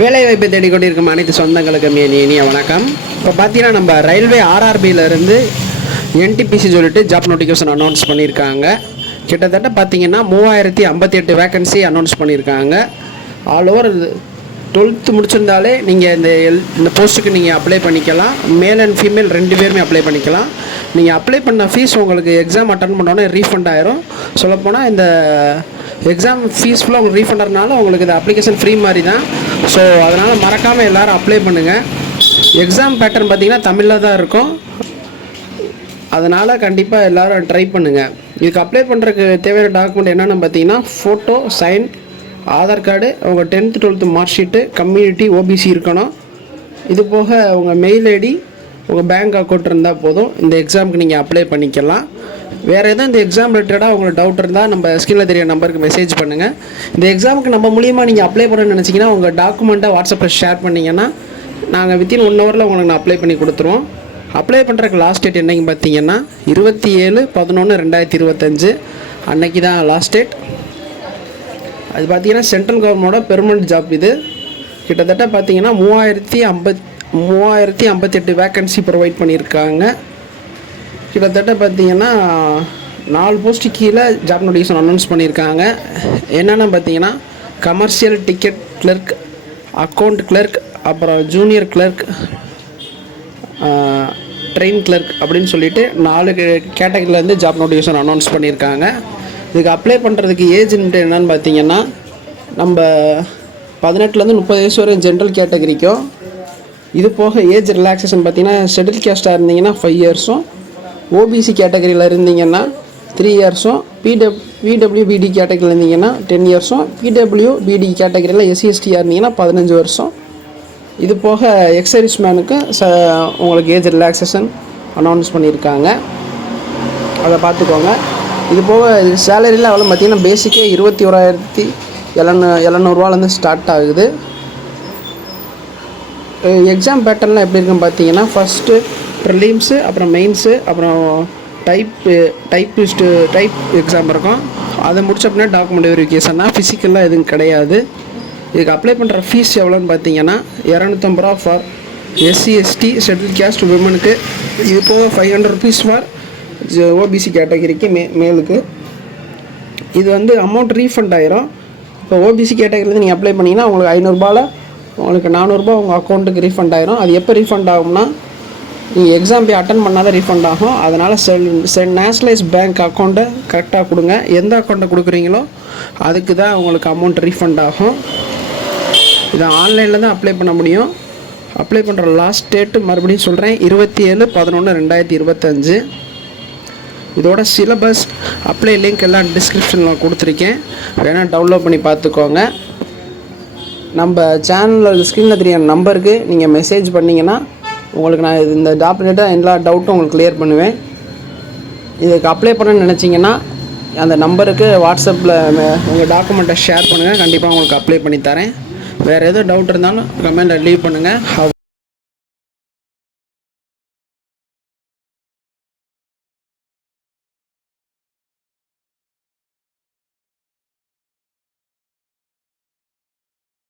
வேலைவாய்ப்பை தேடிக்கொண்டிருக்கும் அனைத்து சொந்தங்களுக்கு இனிய வணக்கம். இப்போ பார்த்தீங்கன்னா நம்ம ரயில்வே ஆர்ஆர்பியிலேருந்து என்டிபிசி சொல்லிட்டு ஜாப் நோட்டிஃபிகேஷன் அனௌன்ஸ் பண்ணியிருக்காங்க. கிட்டத்தட்ட பார்த்தீங்கன்னா 3058 வேக்கன்சி அனௌன்ஸ் பண்ணியிருக்காங்க. ஆல் ஓவர் 12th முடிச்சிருந்தாலே நீங்கள் இந்த போஸ்ட்டுக்கு நீங்கள் அப்ளை பண்ணிக்கலாம். மேல் அண்ட் ஃபீமேல் 2 பேருமே அப்ளை பண்ணிக்கலாம். நீங்கள் அப்ளை பண்ண ஃபீஸ் உங்களுக்கு எக்ஸாம் அட்டன் பண்ணோன்னே ரீஃபண்ட் ஆயிரும். சொல்லப்போனால் இந்த எக்ஸாம் ஃபீஸ் ஃபுல்லாக உங்களுக்கு ரீஃபண்ட் ஆகிறதுனால உங்களுக்கு இந்த அப்ளிகேஷன் ஃப்ரீ மாதிரி தான். ஸோ அதனால் மறக்காமல் எல்லோரும் அப்ளை பண்ணுங்கள். எக்ஸாம் பேட்டர்ன் பார்த்திங்கன்னா தமிழில் தான் இருக்கும். அதனால் கண்டிப்பாக எல்லோரும் ட்ரை பண்ணுங்கள். இதுக்கு அப்ளை பண்ணுறதுக்கு தேவையான டாக்குமெண்ட் என்னென்னு பார்த்தீங்கன்னா ஃபோட்டோ, சைன், ஆதார் கார்டு, உங்கள் 10th 12th mark sheet, community, OBC இருக்கணும். இது போக உங்கள் மெயில் ஐடி, உங்கள் பேங்க் அக்கௌண்ட் இருந்தால் போதும். இந்த எக்ஸாமுக்கு நீங்கள் அப்ளை பண்ணிக்கலாம். வேறு எதுவும் இந்த எக்ஸாம் ரிலேட்டடாக உங்களுக்கு டவுட் இருந்தால் நம்ம ஸ்க்ரீனில் தெரிய நம்பருக்கு மெசேஜ் பண்ணுங்கள். இந்த எக்ஸாமுக்கு நம்ம மூலியமாக நீங்கள் அப்ளை பண்ணணும்னு நினச்சிங்கன்னா உங்கள் டாக்குமெண்ட்டை வாட்ஸ்அப்பில் ஷேர் பண்ணிங்கன்னா நாங்கள் வித்தின் 1 ஹவரில் உங்களுக்கு நான் அப்ளை பண்ணி கொடுத்துருவோம். அப்ளை பண்ணுறதுக்கு லாஸ்ட் டேட் என்னைக்கு பார்த்தீங்கன்னா 27/11/2025 அன்னைக்கு தான் லாஸ்ட் டேட். அது பார்த்தீங்கன்னா சென்ட்ரல் கவர்மெண்டோட பெர்மனன்ட் ஜாப். இது கிட்டத்தட்ட பார்த்தீங்கன்னா 3058 வேக்கன்சி ப்ரொவைட் பண்ணியிருக்காங்க. கிட்டத்தட்ட பார்த்தீங்கன்னா 4 போஸ்ட்டு கீழே ஜாப் நோட்டிஃபிகேஷன் அனௌன்ஸ் பண்ணியிருக்காங்க. என்னென்னு பார்த்தீங்கன்னா commercial ticket clerk, account clerk, அப்புறம் ஜூனியர் கிளர்க், ட்ரெயின் கிளர்க் அப்படின்னு சொல்லிட்டு 4 கேட்டகரியிலேருந்து ஜாப் நோட்டிஃபிகேஷன் அனௌன்ஸ் பண்ணியிருக்காங்க. இதுக்கு அப்ளை பண்ணுறதுக்கு ஏஜ் லிமிட் என்னென்னு பார்த்தீங்கன்னா நம்ம 18லேருந்து 30 வயசு வரை ஜென்ரல் கேட்டகரிக்கும். இது போக ஏஜ் ரிலாக்ஸேஷன் பார்த்தீங்கன்னா ஷெட்யூல் கேஸ்ட்டாக இருந்தீங்கன்னா 5 இயர்ஸும், ஓபிசி கேட்டகரியில் இருந்தீங்கன்னா 3 இயர்ஸும், பிடபிள்யூபிடி கேட்டகரியில் இருந்தீங்கன்னா 10 இயர்ஸும், பிடபிள்யூபிடி கேட்டகரியில் எஸ்சிஎஸ்டியாக இருந்தீங்கன்னா 15 வருஷம். இது போக எக்ஸர்வீஸ் மேனுக்கு உங்களுக்கு ஏஜ் ரிலாக்ஸேஷன் அனௌன்ஸ் பண்ணியிருக்காங்க. அதை பார்த்துக்கோங்க. இது போக சேலரியில் அவ்வளோ பார்த்தீங்கன்னா பேசிக்கே 21,700 ஸ்டார்ட் ஆகுது. எக்ஸாம் பேட்டர்லாம் எப்படி இருக்குன்னு பார்த்தீங்கன்னா ஃபஸ்ட்டு ப்ரிலிம்ஸு, அப்புறம் மெயின்ஸு, அப்புறம் டைப் எக்ஸாம் இருக்கும். அதை முடிச்ச அப்படின்னா டாக்குமெண்ட் வெரிஃபிகேஷன்னா ஃபிசிக்கலாக எதுவும் கிடையாது. இதுக்கு அப்ளை பண்ணுற ஃபீஸ் எவ்வளோன்னு பார்த்தீங்கன்னா 250 ரூபா for SC ST scheduled caste விமனுக்கு. இது போக 500 ருபீஸ் ஃபார் ஓபிசி கேட்டகரிக்கு மேலுக்கு. இது அமௌண்ட் ரீஃபண்ட் ஆயிரும். இப்போ ஓபிசி கேட்டகரியில் நீங்கள் அப்ளை பண்ணிங்கன்னா உங்களுக்கு 500 ரூபாயில் உங்களுக்கு 400 ரூபா உங்கள் அக்கௌண்ட்டுக்கு ரீஃபண்ட் ஆயிரும். அது எப்போ ரீஃபண்ட் ஆகும்னா நீங்கள் எக்ஸாம் போய் அட்டன் பண்ணால் ரீஃபண்ட் ஆகும். அதனால் நேஷ்னலைஸ் பேங்க் அக்கௌண்ட்டை கரெக்டாக கொடுங்க. எந்த அக்கௌண்ட்டை கொடுக்குறீங்களோ அதுக்கு தான் உங்களுக்கு அமௌண்ட் ரீஃபண்ட் ஆகும். இதை ஆன்லைனில் தான் அப்ளை பண்ண முடியும். அப்ளை பண்ணுற லாஸ்ட் டேட்டு மறுபடியும் சொல்கிறேன் 27/11/2025. இதோட சிலபஸ், அப்ளை லிங்க் எல்லாம் டிஸ்கிரிப்ஷனில் கொடுத்துருக்கேன். வேணால் டவுன்லோட் பண்ணி பார்த்துக்கோங்க. நம்ம சேனலில் ஸ்க்ரீனில் தெரிய நம்பருக்கு நீங்கள் மெசேஜ் பண்ணிங்கன்னா உங்களுக்கு நான் இந்த ஜாப் ரிலேட்டடாக எல்லா டவுட்டும் உங்களுக்கு கிளியர் பண்ணுவேன். இதுக்கு அப்ளை பண்ணணும்னு நினச்சிங்கன்னா அந்த நம்பருக்கு வாட்ஸ்அப்பில் உங்கள் டாக்குமெண்ட்டை ஷேர் பண்ணுங்கள். கண்டிப்பாக உங்களுக்கு அப்ளை பண்ணி தரேன். வேறு எதுவும் டவுட் இருந்தாலும் கமெண்ட்டில் லீவ் பண்ணுங்கள்.